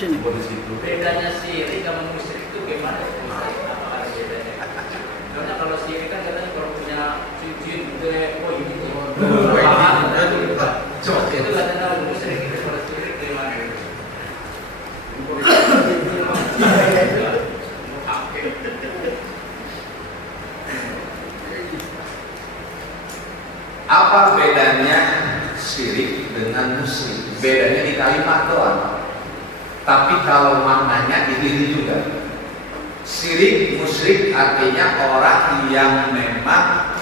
sini. Bedanya syirik sama musyrik itu gimana? Apa bedanya? Karena kalau syirik kan katanya kalau punya cincin gitu ya, oh ini itu katanya musyrik itu kalau syirik gimana? Apa bedanya syirik dengan musyrik? Bedanya di kalimat doang. Tapi kalau maknanya ini juga. Syirik, musyrik artinya orang yang memang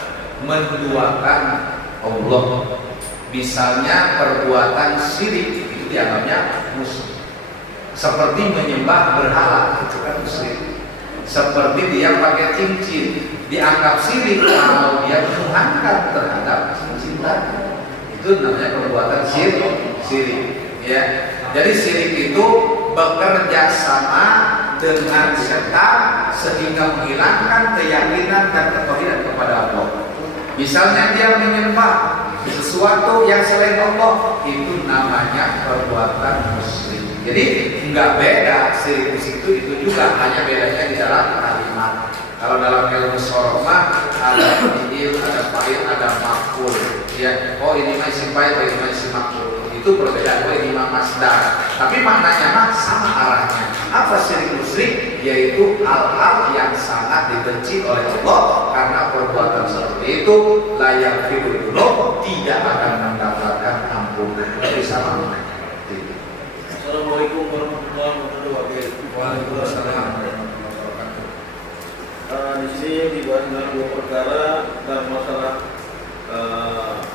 menduakan Allah. Misalnya perbuatan syirik itu dianggapnya musyrik. Seperti menyembah berhala, itu kan musyrik. Seperti dia pakai cincin, dianggap syirik kalau dia menuhankan terhadap cincin tadi. Itu namanya perbuatan syirik. Ya. Jadi syirik itu bekerja sama dengan setan sehingga menghilangkan keyakinan dan ketauhidan kepada Allah. Misalnya dia menyembah sesuatu yang selain Allah, itu namanya perbuatan musyrik. Jadi enggak beda, syirik itu juga, hanya bedanya di dalam kalimat. Kalau dalam ilmu sorof ada fi'il, ada fa'il, ada maf'ul. Ya, oh ini masih fa'il, ini masih maf'ul. Itu perbedaan ini masdar. Tapi maknanya sama arahnya. Apa syirik musyrik? Yaitu hal-hal yang sangat dibenci oleh Allah, karena perbuatan seperti itu layak hidup, tidak akan mendapatkan ampunan. Jadi sama. Assalamualaikum warahmatullahi wabarakatuh. Waalaikumsalam. Di sini dibahas tentang dua perkara tentang masalah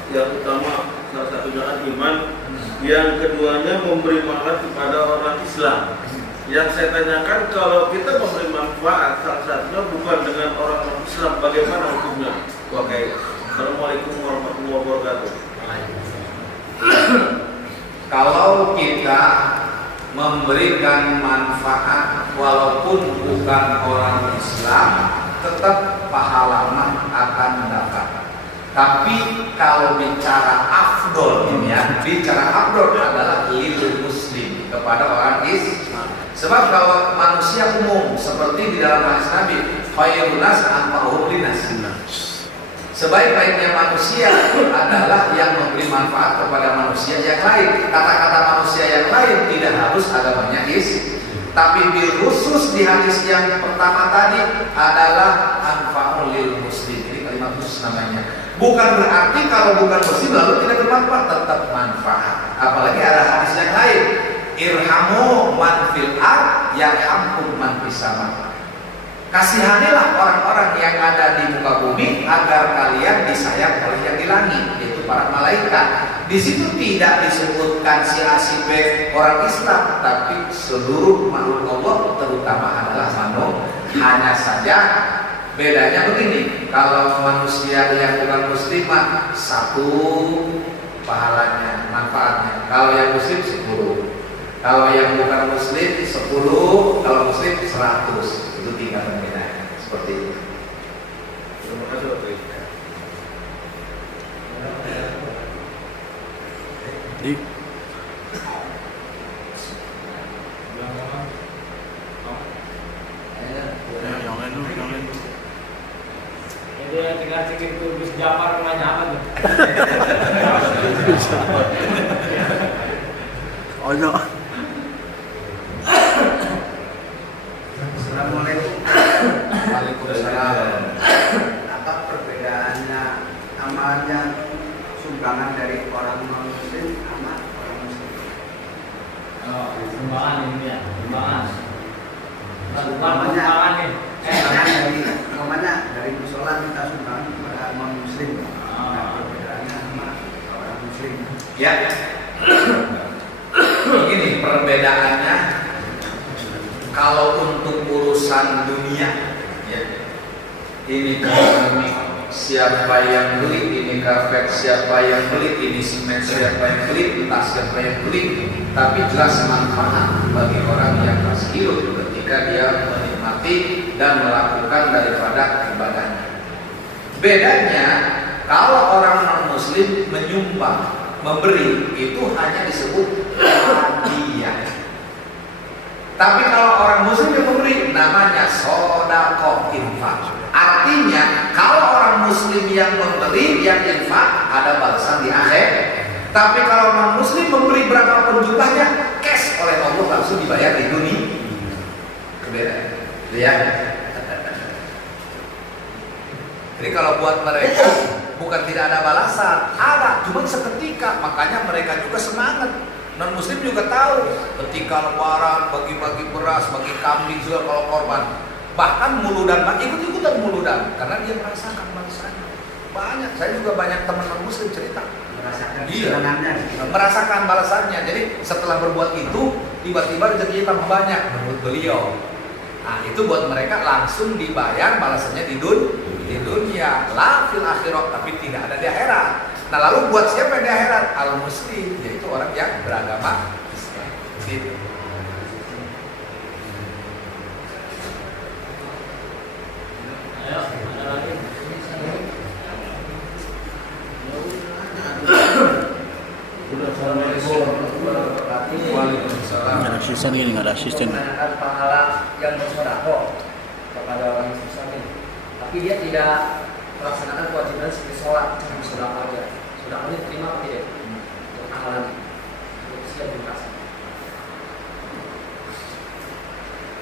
yang utama, salah satunya iman, yang keduanya memberi manfaat kepada orang Islam. Yang saya tanyakan, kalau kita memberi manfaat salah satunya bukan dengan orang Islam, bagaimana hukumnya? Oke. Assalamualaikum warahmatullahi wabarakatuh. Kalau kita memberikan manfaat walaupun bukan orang Islam, tetap pahala akan mendapat. Tapi kalau bicara afdol ini ya, bicara afdol adalah lil muslim, kepada orang Islam. Sebab kalau manusia umum seperti di dalam hadis Nabi, khairun nas anfa'uhum linnas. Sebaik-baiknya manusia adalah yang memberi manfaat kepada manusia yang lain. Kata-kata manusia yang lain tidak harus agamanya Islam. Tapi bil khusus di hadis yang pertama tadi adalah anfa'ul lil muslim. Ini kalimat khusus namanya. Bukan berarti kalau bukan muslim lalu tidak bermanfaat, tetap manfaat. Apalagi ada hadis yang lain, irhamu man fil ard yarhamkum man fis sama. Kasihanilah orang-orang yang ada di muka bumi agar kalian disayang oleh yang di langit, yaitu para malaikat. Di situ tidak disebutkan si A si B orang Islam, tapi seluruh makhluk Allah, terutama adalah manusia. Hanya saja bedanya begini, kalau manusia yang bukan muslimah 1 pahalanya, manfaatnya. Kalau yang muslim 10. Kalau yang bukan muslim 10, kalau muslim 100. Itu 3 perbedaan seperti itu. Terima kasih Pak. Yang lain dulu. Jadi yang tinggal sedikit tulis Jafar namanya apa tuh? Oh no. Assalamualaikum. Waalaikumsalam. Apa perbedaannya amalnya sumbangan dari orang non muslim sama orang muslim? Oh, sumbangan ini ya, sumbangan. Sumbangannya Sumbangan nih. Sumbangan dari musola kita sumbangan kepada non muslim. Nah, perbedaannya sama orang muslim. Ya. Begini perbedaannya, kalau untuk urusan dunia, ya, ini keramik siapa yang beli, ini karpet siapa yang beli, ini semen siapa yang beli, entah siapa yang beli, tapi jelas manfaat bagi orang yang masih hidup ketika dia menikmati dan melakukan daripada ibadahnya. Bedanya, kalau orang non muslim menyumbang, memberi, itu hanya disebut hadiah. Tapi kalau orang muslim yang memberi, namanya sedekah infak. Artinya kalau orang muslim yang memberi, yang infak, ada balasan di akhir. Tapi kalau orang muslim memberi berapapun jumlahnya, cash oleh Allah langsung dibayar di dunia. Beda, ya. Jadi kalau buat mereka bukan tidak ada balasan, ada, cuma seketika. Makanya mereka juga semangat. Non muslim juga tahu ketika lebaran bagi-bagi beras, bagi kambing juga kalau korban. Bahkan muludan, ikut-ikutan muludan karena dia merasakan balasannya. Banyak, saya juga banyak teman non muslim cerita Merasakan kesenangannya, merasakan balasannya. Jadi setelah berbuat itu tiba-tiba rezekinya tambah banyak menurut beliau. Nah itu buat mereka langsung dibayar balasannya di dunia, la fil akhirat, tapi tidak ada di akhirat. Nah lalu buat siapa yang di akhirat? Al muslim, yaitu orang yang beragama Islam. Gitu. Ayo, ada lagi. Waalaikumsalam. Nggak ada asisten ini, nggak ada asisten. Menanyakan pahala yang bersedekah kepada orang yang susah ini. Tapi dia tidak melaksanakan kewajiban seperti sholat, cuma sedekah aja. Sedekah ini terima apa tidak? Untuk amalan untuk siap dikasih.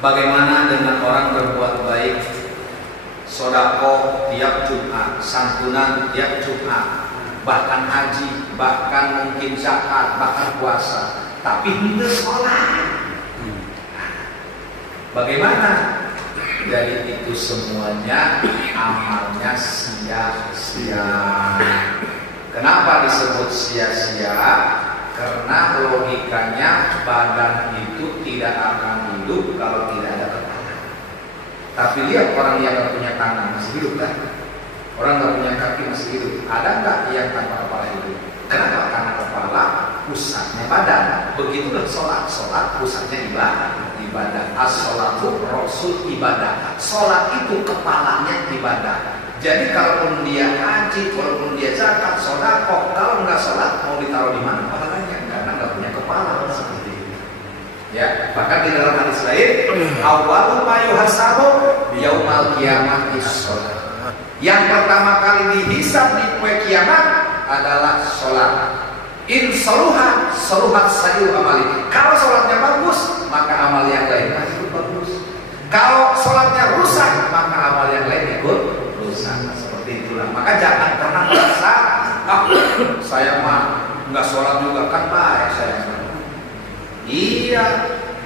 Bagaimana dengan orang berbuat baik, sedekah tiap Jumat, santunan tiap Jumat, bahkan haji, bahkan mungkin zakat, bahkan puasa, tapi tidak sholat. Bagaimana? Jadi itu semuanya amalnya sia-sia. Kenapa disebut sia-sia? Karena logikanya badan itu tidak akan hidup kalau tidak ada kepala. Tapi lihat orang yang tidak punya tangan masih hidup kan? Orang tidak punya kaki masih hidup. Ada nggak yang tanpa kepala hidup? Kenapa? Karena kepala pusatnya badan. Begitulah sholat pusatnya ibadah. As-sholatu rasul ibadah. Sholat itu kepalanya ibadah. Jadi kalaupun dia haji, walaupun dia zakat, sedekah, kalau nggak sholat mau ditaruh di mana pahalanya? Karena nggak punya kepala seperti itu. Ya, bahkan di dalam hadis lain, awwalu ma yuhasabu yaumal qiyamati sholat. Yang pertama kali dihisab di kue kiamat adalah sholat. In saluhat sayur amali. Kalau sholatnya bagus, maka amal yang lain ikut bagus. Kalau sholatnya rusak, maka amal yang lain ikut rusak. Seperti itulah. Maka jangan pernah merasa, saya mah nggak sholat juga kan baik saya. Iya,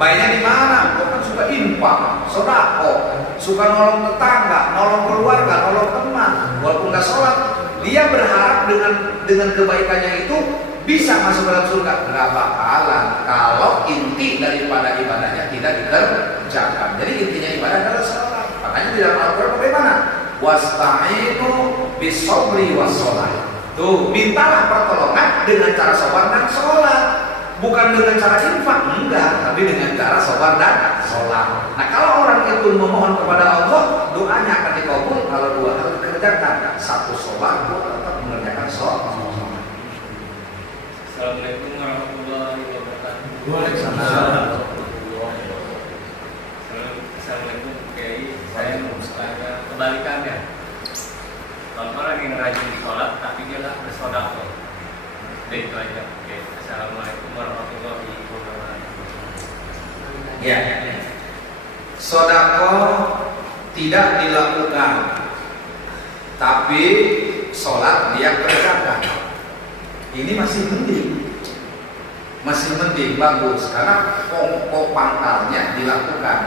baiknya di mana? Kau kan suka infak, sedekah, suka nolong tetangga, nolong keluarga, nolong teman. Walaupun nggak sholat, dia berharap dengan kebaikannya itu bisa masuk dalam surga. Nggak bakalan kalau inti daripada ibadahnya tidak dikerjakan. Jadi intinya ibadah adalah sholat. Makanya di dalam Al-Quran bagaimana? Wasta'inu bisobri wassolat. Tuh, mintalah pertolongan dengan cara sabar dan sholat. Bukan dengan cara infak, enggak, tapi dengan cara sabar dan sholat. Nah kalau orang itu memohon kepada Allah, doanya akan dikabul kalau dua hal dikerjakan. Satu sholat, dua tetap mengerjakan sholat. Assalamualaikum warahmatullahi wabarakatuh. Waalaikumsalam. Assalamualaikum Kiai. Saya mau tanya kebalikannya. Kalau orang yang rajin sholat tapi dia nggak bersedekah, udah itu aja. Oke. Assalamualaikum warahmatullahi wabarakatuh. Ya, sedekah tidak dilakukan, tapi sholat dia kerjakan. Ini masih mending, bagus karena pokok pangkalnya dilakukan.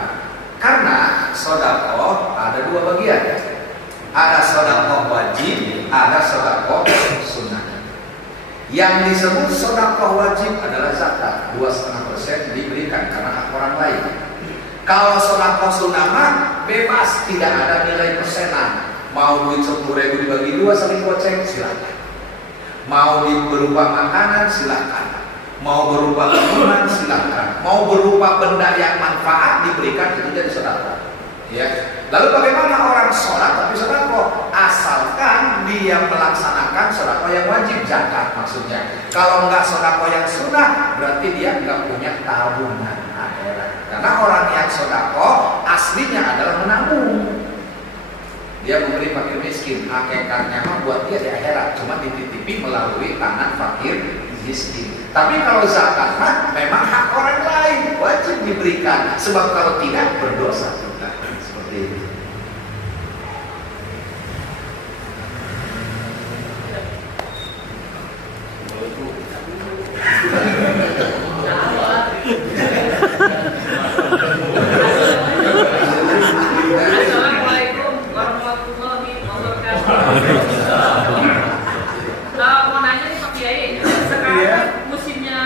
Karena sedekah ada dua bagian, ada sedekah wajib, ada sedekah sunnah. Yang disebut sedekah wajib adalah zakat 2,5% diberikan karena hak orang lain. Kalau sedekah sunnah mah bebas, tidak ada nilai persenan. Mau duit 10.000 dibagi 2 saling goceng silakan. Mau berupa makanan silakan. Mau berupa minuman silakan. Mau berupa benda yang manfaat diberikan itu jadi sedekah. Ya. Lalu bagaimana orang sholat tapi sedekah? Asalkan dia melaksanakan sedekah yang wajib, zakat maksudnya. Kalau enggak sedekah yang sunnah, berarti dia enggak punya tabungan akhirat. Karena orang yang sodako aslinya adalah menabung. Dia memberi fakir miskin, hakikatnya mah buat dia di akhirat, cuma dititipi melalui tangan fakir miskin. Tapi kalau zakat mah memang hak orang lain, wajib diberikan. Sebab kalau tidak berdosa juga. Seperti itu. Assalamualaikum warahmatullahi wabarakatuh. Mau nanya nih Pak Kiai, sekarang musimnya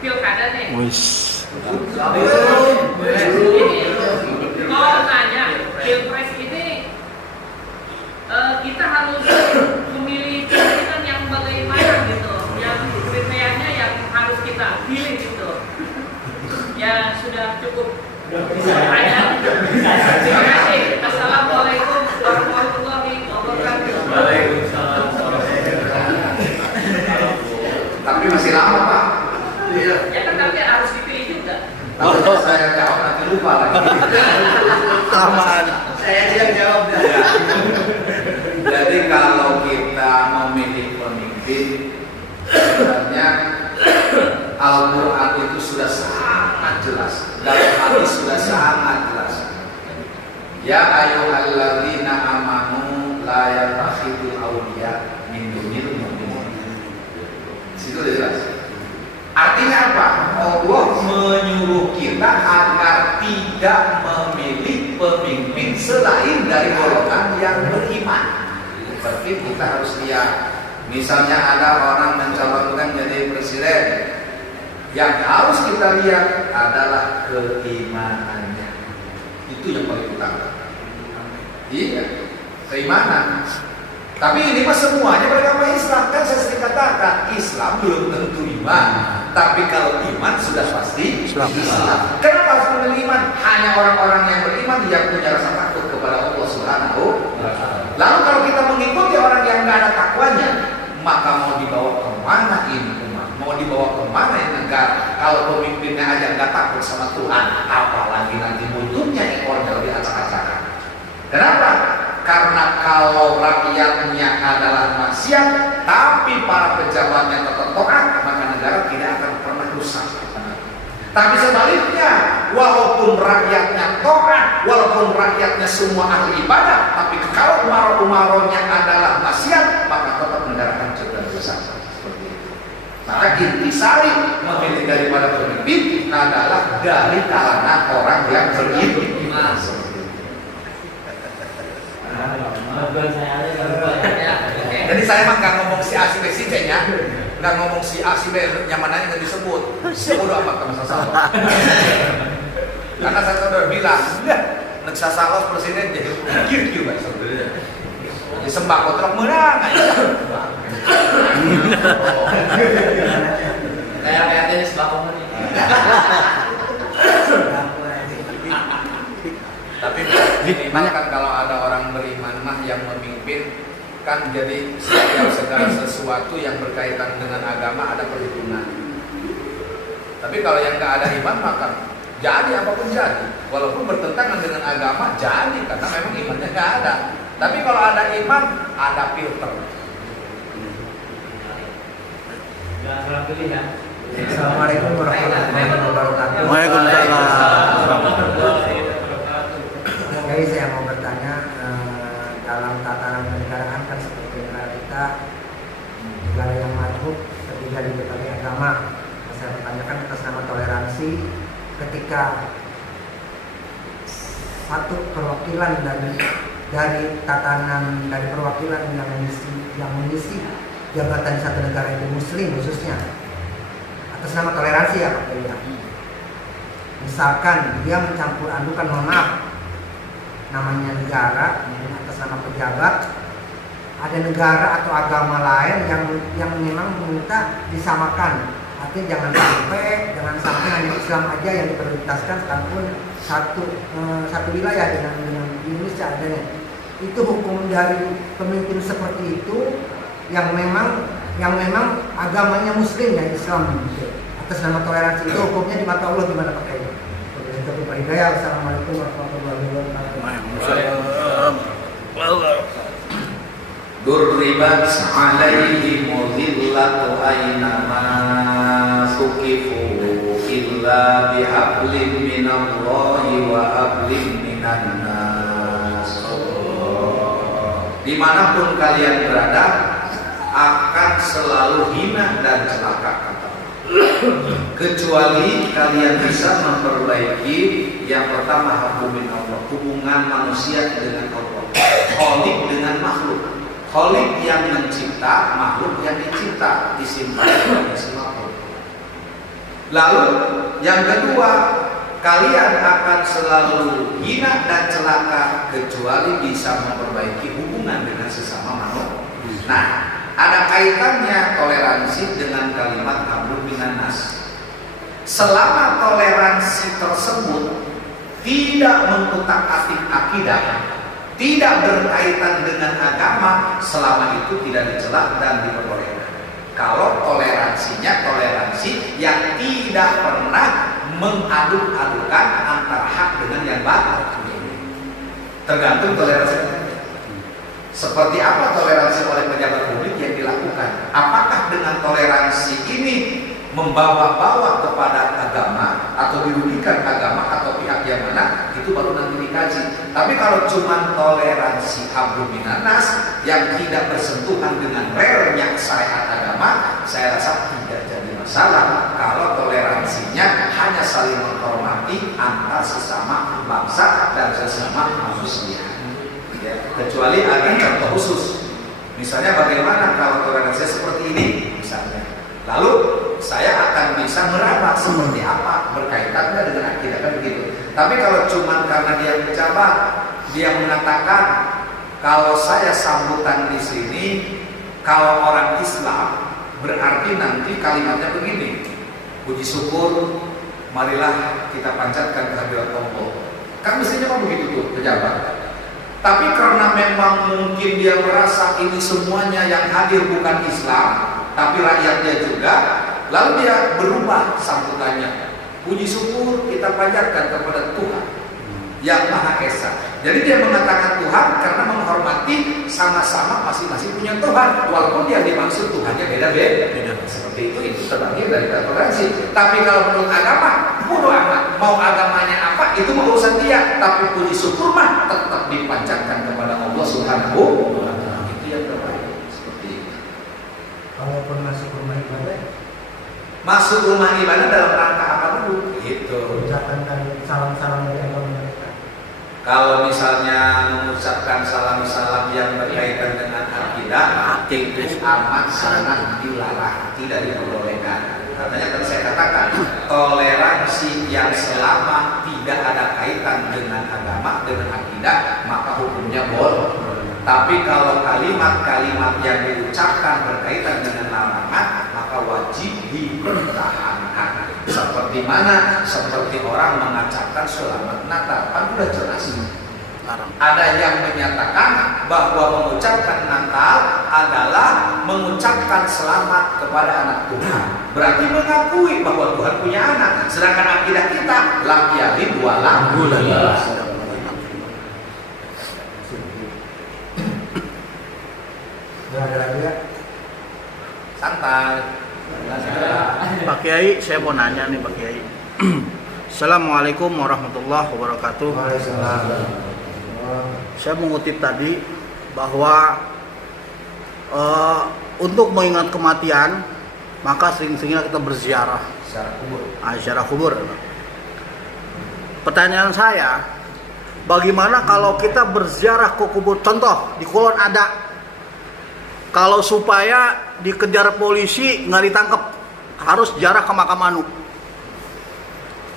pilkada nih. Ini mau nanya, pilpres ini kita harus memilih pimpinan yang bagaimana gitu, yang kriterianya yang harus kita pilih gitu. Ya sudah cukup. Ada. Terima kasih. Assalamualaikum warahmatullahi wabarakatuh. Waalaikumsalam. Tapi masih lama Pak. Ya kan nanti harus dipilih juga. Kalau saya jawab nanti lupa lagi. Aman. Saya yang jawab. Jadi kalau kita memilih pemimpin, sebenarnya Al-Quran itu sudah sangat jelas, dalam hadis sudah sangat jelas. Ya ayyuhalladzina amanu la yattakhidul awliya min dunil mu'minin. Situ udah jelas. Artinya apa? Allah menyuruh kita agar tidak memilih pemimpin selain dari golongan yang beriman. Berarti kita harus lihat. Misalnya ada orang mencalonkan jadi presiden, yang harus kita lihat adalah keimanannya. Itu yang paling utama. Iya, keimanan. Tapi ini mah semuanya beragama Islam. Kan saya sering katakan, Islam belum tentu iman. Tapi kalau iman sudah pasti Islam. Kenapa harus memilih iman? Hanya orang-orang yang beriman yang punya rasa takut kepada Allah Subhanahu wa Ta'ala. Lalu kalau kita mengikuti orang yang nggak ada takwanya, maka mau dibawa kemana ini umat? Mau dibawa kemana ini negara? Kalau pemimpinnya aja nggak takut sama Tuhan, apalagi nanti buntutnya ekornya lebih acak-acakan. Kenapa? Karena kalau rakyatnya adalah maksiat, tapi para pejabatnya tetap taat, maka negara tidak akan pernah rusak. Tapi sebaliknya, walaupun rakyatnya taat, walaupun rakyatnya semua ahli ibadah, tapi kalau umaro-umaronya adalah maksiat, maka tetap negara hancur dan rusak. Seperti itu. Maka intisari memilih daripada pemimpin adalah dari kalangan orang yang beriman. Jadi saya mah nggak ngomong si A si B si C nya, nggak ngomong si A si B nyamanannya nggak disebut. Saya bodo amat sama sasalah. Karena saya sudah bilang, nek sasalah presiden jadi kieu-kieu bae sebenarnya. Di sembako truk menang aja. Kayak ini sembako menang. Tapi minimal kan kalau ada orang beriman mah yang memimpin kan jadi setiap segala sesuatu yang berkaitan dengan agama ada perhitungan. Tapi kalau yang nggak ada iman maka jadi apapun jadi, walaupun bertentangan dengan agama jadi karena memang imannya nggak ada. Tapi kalau ada iman ada filter. Jangan salah pilih ya. Assalamualaikum warahmatullahi wabarakatuh. Waalaikumsalam. Jadi saya mau bertanya, dalam tatanan kenegaraan kan seperti negara kita, negara yang maju terdiri dari berbagai agama. Saya bertanyakan atas nama toleransi, ketika satu perwakilan dari tatanan dari perwakilan yang mengisi jabatan di satu negara itu Muslim khususnya, atas nama toleransi ya Pak Kiai. Misalkan dia mencampur adukan, mohon maaf, namanya negara atas nama pejabat, ada negara atau agama lain yang memang meminta disamakan. Artinya jangan sampai hanya Islam aja yang diprioritaskan, sekalipun satu wilayah dengan Indonesia adanya. Itu hukum dari pemimpin seperti itu yang memang agamanya Muslim dan Islam gitu. Atas nama toleransi itu hukumnya di mata Allah gimana Pak Kiai? Hidayah. Assalamualaikum warahmatullahi wabarakatuh. Durribat alaihimul dhillatu aynama suqifu illa bihablin minallahi wa hablin minan nas. Dimanapun kalian berada akan selalu hina dan celaka, kecuali kalian bisa memperbaiki yang pertama hablum minallah, hubungan manusia dengan Allah, khaliq dengan makhluk. Khaliq yang mencipta, makhluk yang dicipta, disimpan oleh makhluk. Lalu yang kedua, kalian akan selalu hina dan celaka kecuali bisa memperbaiki hubungan dengan sesama manusia. Nah, ada kaitannya toleransi dengan kalimat hablum minan nas. Selama toleransi tersebut tidak mengutak-atik akidah, tidak berkaitan dengan agama, selama itu tidak dicela dan diperbolehkan. Kalau toleransinya toleransi yang tidak pernah mengaduk-adukan antara hak dengan yang batil. Tergantung toleransi. Seperti apa toleransi oleh pejabat publik yang dilakukan? Apakah dengan toleransi ini membawa-bawa kepada agama atau dirugikan agama atau pihak yang mana, itu baru nanti dikaji. Tapi kalau cuma toleransi hablum minan nas yang tidak bersentuhan dengan realnya syariat agama, saya rasa tidak jadi masalah kalau toleransinya hanya saling menghormati antar sesama bangsa dan sesama manusia. Ya, kecuali ada contoh khusus. Misalnya bagaimana kalau toleransi seperti ini misalnya. Lalu saya akan bisa meraba seperti apa, berkaitan dengan akidah kan begitu. Tapi kalau cuma karena dia mencoba, dia mengatakan kalau saya sambutan di sini, kalau orang Islam berarti nanti kalimatnya begini, puji syukur, marilah kita panjatkan kehadirat Allah. Kan mestinya mah begitu tuh pejabat. Tapi karena memang mungkin dia merasa ini semuanya yang hadir bukan Islam, tapi rakyatnya juga, lalu dia berubah sambutannya. Puji syukur kita panjatkan kepada Tuhan yang Maha Esa. Jadi dia mengatakan Tuhan karena menghormati sama-sama masing-masing punya Tuhan, walaupun yang dimaksud Tuhannya beda-beda. Seperti itu terlahir dari toleransi. Tapi kalau menurut agama, bodoh amat. Mau agamanya apa, itu mau urusan dia. Tapi puji syukur mah tetap dipanjatkan kepada Allah Subhanahu wa Ta'ala. Itu yang terbaik. Seperti itu. Kalaupun masuk rumah ibadah, masuk rumah ibadah dalam rangka apa dulu? Itu. ucapan dan salam-salam dari agama mereka. Kalau misalnya mengucapkan salam-salam yang berkaitan dengan akidah, itu amat sangat dilarang, tidak diperbolehkan. Katanya tadi saya katakan, toleransi yang selama tidak ada kaitan dengan agama, dengan akidah, maka hukumnya boleh. Tapi kalau kalimat-kalimat yang diucapkan berkaitan dengan larangan, maka wajib dipertahankan. Seperti mana? Seperti orang mengucapkan selamat Natal, kan sudah jelas. Ada yang menyatakan bahwa mengucapkan Natal adalah mengucapkan selamat kepada anak Tuhan. Berarti mengakui bahwa Tuhan punya anak. Sedangkan akidah kita lam yalid wa lam yulad. Ada lagi ya? Santai. Pak Kiai, saya mau nanya nih Pak Kiai. Assalamualaikum warahmatullahi wabarakatuh. Saya mengutip tadi bahwa untuk mengingat kematian maka sering-seringnya kita berziarah ziarah kubur. Pertanyaan saya, bagaimana kalau kita berziarah ke kubur? Contoh di Kulon ada, kalau supaya dikejar polisi nggak ditangkap harus ziarah ke makam Anu.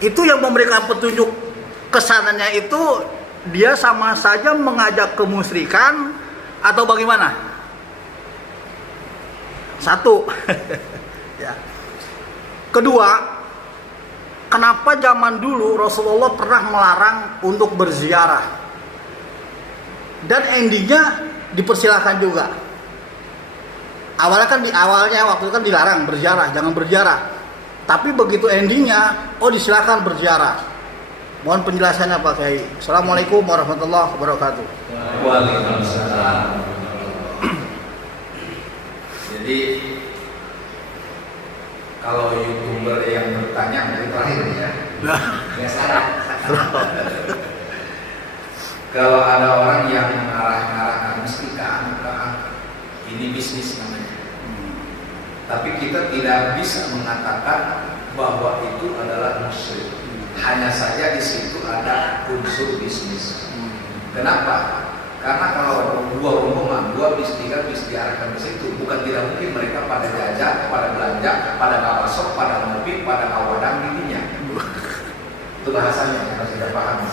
Itu yang memberikan petunjuk kesananya itu dia sama saja mengajak kemusyrikan atau bagaimana? Satu. Ya. Kedua, kenapa zaman dulu Rasulullah pernah melarang untuk berziarah? Dan endingnya dipersilahkan juga. Awalnya waktu itu kan dilarang berziarah, jangan berziarah. Tapi begitu endingnya, oh disilakan berziarah. Mohon penjelasannya Pak Kiai. Assalamualaikum warahmatullahi wabarakatuh. Waalaikumsalam. Jadi kalau YouTuber yang bertanya dari terakhir ya, nggak salah. Kalau ada orang yang mengarah-arahkan mesti ke angka, ini bisnis namanya. Tapi kita tidak bisa mengatakan bahwa itu adalah musyrik. Hanya saja di situ ada unsur bisnis. Kenapa? Karena kalau dua rombongan, dua bis tiga bis diarahkan ke situ, bukan tidak mungkin mereka pada jajan, pada belanja, pada bakso, pada ngopi, pada awadang intinya. Itu bahasanya yang harus kita pahami.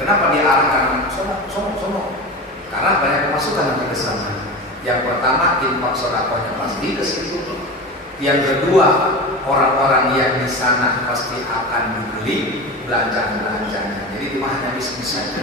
Kenapa diarahkan sono? Karena banyak pemasukan nanti ke sana. Yang pertama, infak sedekahnya pasti ke situ. Yang kedua, orang-orang yang di sana pasti akan dibeli belanjaan-belanjanya. Jadi itu hanya bisnis saja.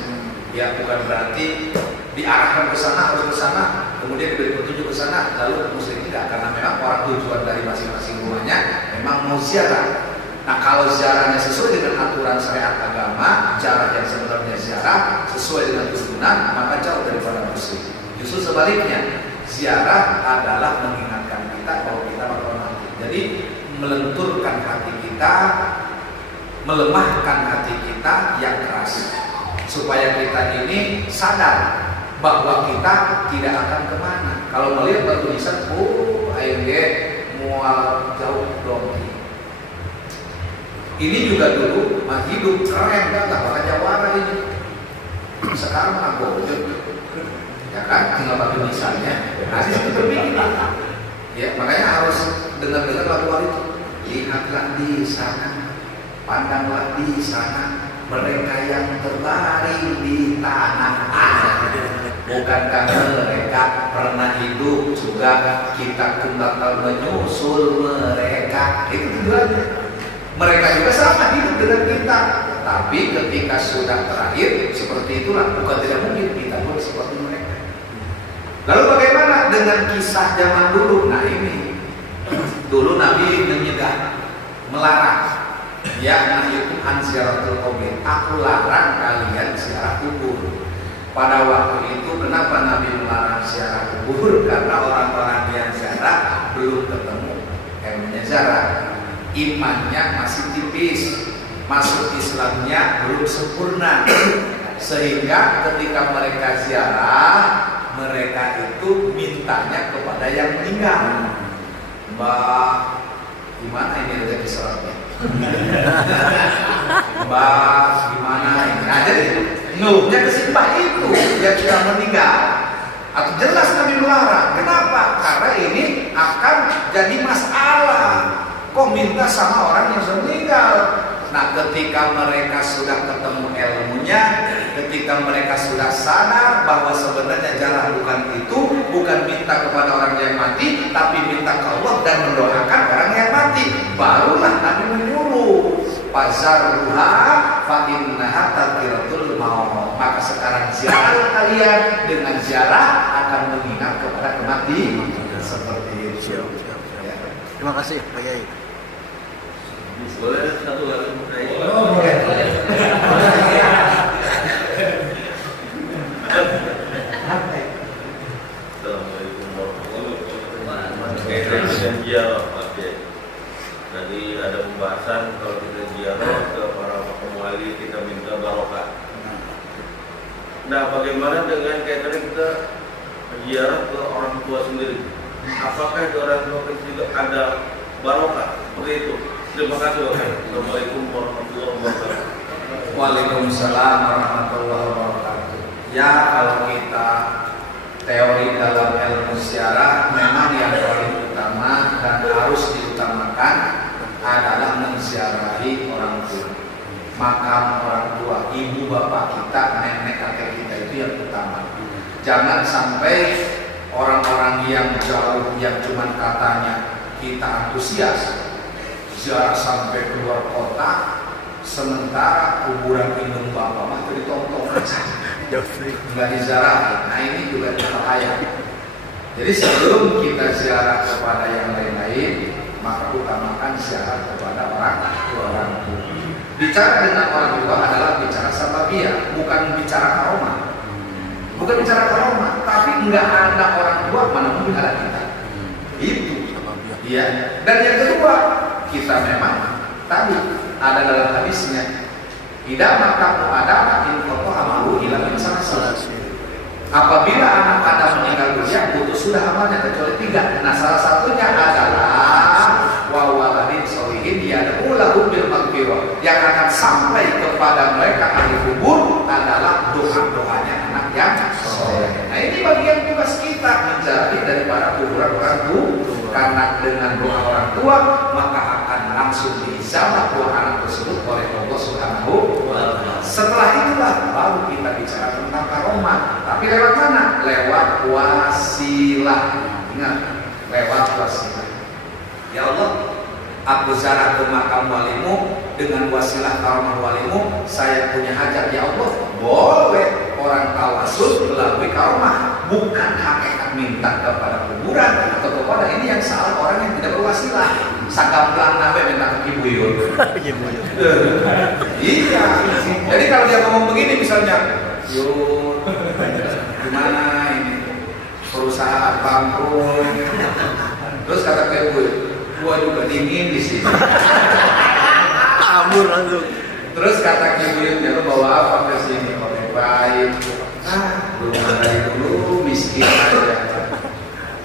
Ya, bukan berarti diarahkan ke sana harus ke sana, kemudian diberi petunjuk ke sana, lalu muslim tidak, karena memang orang tujuan dari masing-masing rumahnya memang mau ziarah. Nah, kalau ziarahnya sesuai dengan aturan syariat agama, cara yang sebenarnya ziarah sesuai dengan tuntunan, maka jauh daripada muslim. Justru sebaliknya, ziarah adalah mengingatkan kita bahwa kita bakal mati. Jadi melenturkan hati kita, melemahkan hati kita yang keras, supaya kita ini sadar bahwa kita tidak akan kemana. Kalau melihat tulisan, ayo mual jauh dong. Ini juga dulu mah hidup keren kan, tak pakai jawara ini. Sekarang mah gojek, ya kan, tinggal pakai misalnya. Nanti itu berpikir, ya makanya harus dengar-dengar lagu itu. Lihatlah di sana, pandanglah di sana, mereka yang terbaring di tanah air. Bukankah mereka pernah hidup juga, kita pun bakal menyusul mereka. Itu tujuannya. Mereka juga sama hidup dengan kita, tapi ketika sudah terakhir seperti itulah, bukan tidak mungkin kita pun seperti mereka. Lalu bagaimana dengan kisah zaman dulu? Nah ini dulu Nabi menyegah, melarang, ya nahikum an ziyaratul qabir, aku larang kalian ziarah kubur. Pada waktu itu kenapa Nabi melarang ziarah kubur? Karena orang-orang yang ziarah belum ketemu ilmunya ziarah. Imannya masih tipis, masuk Islamnya belum sempurna, sehingga ketika mereka ziarah, mereka itu mintanya kepada yang meninggal. Mbak, gimana ini rezeki sholatnya? Mbak, gimana ini? Nah, jadi ngeluhnya ke si mbah itu yang sudah meninggal. Atau jelas Nabi melarang. Kenapa? Karena ini akan jadi masalah. Kok minta sama orang yang sudah meninggal? Nah, ketika mereka sudah ketemu ilmunya, ketika mereka sudah sadar bahwa sebenarnya jalan bukan itu, bukan minta kepada orang yang mati, tapi minta ke Allah dan mendoakan orang yang mati, barulah Nabi menyuruh fazarruha fa innaha tadhkiratul maut. Maka sekarang ziarah kalian, dengan ziarah akan mengingat kepada kematian. Seperti itu. Ya. Terima kasih Pak Kiai. Boleh satu lagi berkait. Oh, boleh. Assalamualaikum warahmatullahi wabarakatuh. Dengan ziarah, Pak. Tadi ada pembahasan kalau kita ziarah ke para wali, kita minta barokah. Nah, bagaimana dengan kaitannya kita ziarah ke orang tua sendiri? Apakah di orang tua kita juga ada barokah seperti itu? Terima kasih. Assalamualaikum warahmatullahi wabarakatuh. Waalaikumsalam warahmatullahi wabarakatuh. Ya, kalau kita teori dalam ilmu ziarah, memang yang paling utama dan harus diutamakan adalah menziarahi orang tua, makam orang tua, ibu bapak kita, nenek kakek kita, itu yang utama. Jangan sampai orang-orang yang jauh yang cuman katanya kita antusias ziarah sampai keluar kota, sementara kuburan indung bapak mah ditonton nggak diziarah. Nah, ini juga bahaya. Jadi sebelum kita ziarah kepada yang lain-lain, maka utamakan ziarah kepada orang tua. Bicara dengan orang tua adalah bicara sababiyah, bukan bicara karomah. Bukan bicara karomah, tapi nggak ada orang tua mana mungkin ada kita. Itu. Iya. Dan yang kedua, kita memang tadi ada dalam hadisnya. Tidak maka ada info amalu ila misalnya apabila anak Adam meninggal dunia, putus sudah amalnya kecuali 3. Nah, salah satunya adalah wa waladin sholihin yad'ulahu bil maghfirah. Yang akan sampai kepada mereka ahli kubur adalah doa-doanya anak yang soleh. Nah, ini bagian tugas kita mencari daripada kuburan orang tua. Karena dengan doa orang tua maka akan langsung diijabah doa anak tersebut oleh Allah Subhanahu wa Ta'ala. Setelah itulah baru kita bicara tentang karomah. Tapi lewat mana? Lewat wasilah. Ingat, lewat wasilah. Ya Allah, aku ziarah ke makam walimu dengan wasilah karomah walimu, saya punya hajat. Ya Allah, boleh orang tawasul melalui karomah, bukan hakikat minta kepada kuburan atau kepada ini yang salah orang yang tidak berwasilah. Sakablang nabe minta ke kibuyut. Iya. Jadi kalau dia ngomong begini misalnya, yuk, gimana ini perusahaan bangkrut, terus kata kayak gua juga dingin di sini. Kabur langsung. Terus kata kibuyutnya, lu bawa apa ke sini? Oke, baik. Belum dari dulu miskin aja,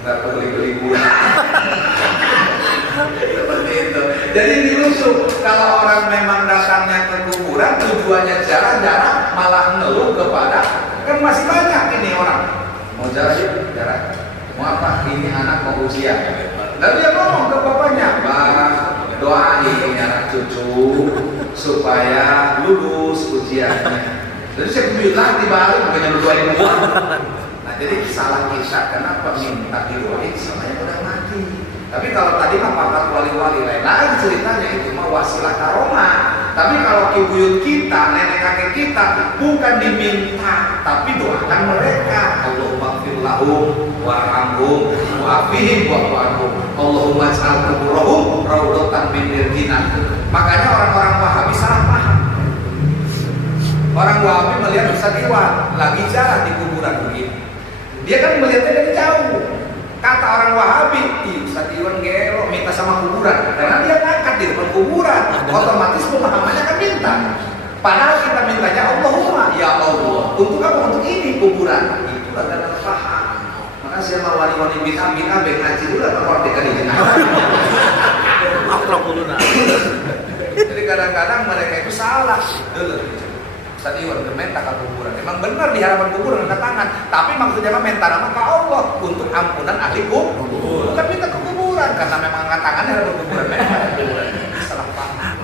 nggak beli gula. Seperti itu. Jadi diusung kalau orang memang datangnya ke kuburan tujuannya jarang-jarang malah ngeluh kepada, kan masih banyak ini orang mau jarang, mau apa? Ini anak mau ujian. Lalu dia ngomong ke bapaknya, Bang, doain ini anak cucu supaya lulus ujiannya. Terus saya bilang dibalik bukannya doain gua. Nah, jadi salah kita kenapa minta didoain sama yang udah mati. Tapi kalau tadi mah pakar wali-wali lain lagi ceritanya, itu mah wasilah karomah. Tapi kalau kibuyut kita, nenek kakek kita bukan diminta, tapi doakan mereka. Allahumma ighfir lahum warhamhum wa'afihim wa'fu Allahumma ij'al quburahum raudhatan min riyadil. Makanya orang-orang Wahabi salah paham. Orang Wahabi melihat Ustaz Iwan lagi jalan di kuburan begini. Dia kan melihatnya dari jauh. Kata orang Wahabi, Ustaz Iwan gelo minta sama kuburan, karena dia ngangkat di depan kuburan, otomatis pemahamannya kan minta. Padahal kita mintanya Allahumma, ya Allah, untuk apa? Untuk ini kuburan. Itu adalah paham. Maka siapa wali-wali bid'ah baik ngaji dulu atau merdeka di jenah. Jadi kadang-kadang mereka itu salah. Ustaz Iwan minta ke kuburan. Memang benar di hadapan kuburan angkat tangan, tapi maksudnya minta nama ke Allah untuk ampunan ahli kubur. Bukan minta ke kuburan karena memang angkat tangan di hadapan kuburan. Salah paham.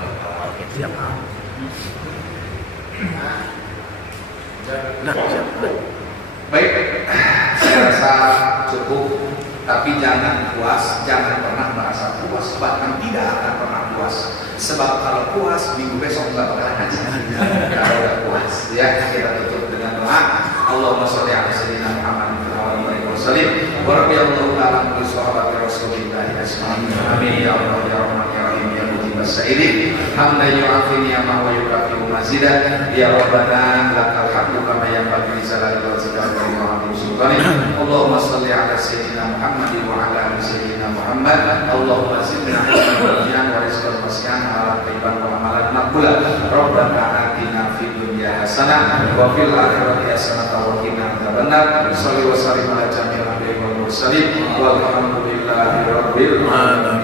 Oke, siap. Baik, saya rasa cukup. Tapi jangan puas, jangan pernah merasa puas, bahkan tidak akan pernah puas. Sebab kalau puas, minggu besok nggak bakalan ngaji. Kalau udah puas, ya kita tutup dengan doa. Allahumma sholli ala sayyidina Muhammad wa ala wasallim. Wa radhiyallahu ta'ala an sahabati Rasulillah ajma'in. Amin ya Allah ya Rahman ya Rahim ya Mujibas sa'ilin. Hamdan yu'afini ya ma wa yukafi'u mazidah. Ya Rabbana lakal hamdu kama yanbaghi li jalali wajhika wa li sultani. Allahumma sholli ala sayyidina Muhammad wa ala ali sayyidina Muhammad. Allahumma zidna ilman wa rizqan wasi'an ala tayyiban wa amalan maqbulan. Rabbana atina fid dunya hasanah wa fil akhirati hasanah wa qina adzabannar. Shalli wa sallim ala jami'il anbiya'i wal mursalin walhamdulillahi rabbil alamin.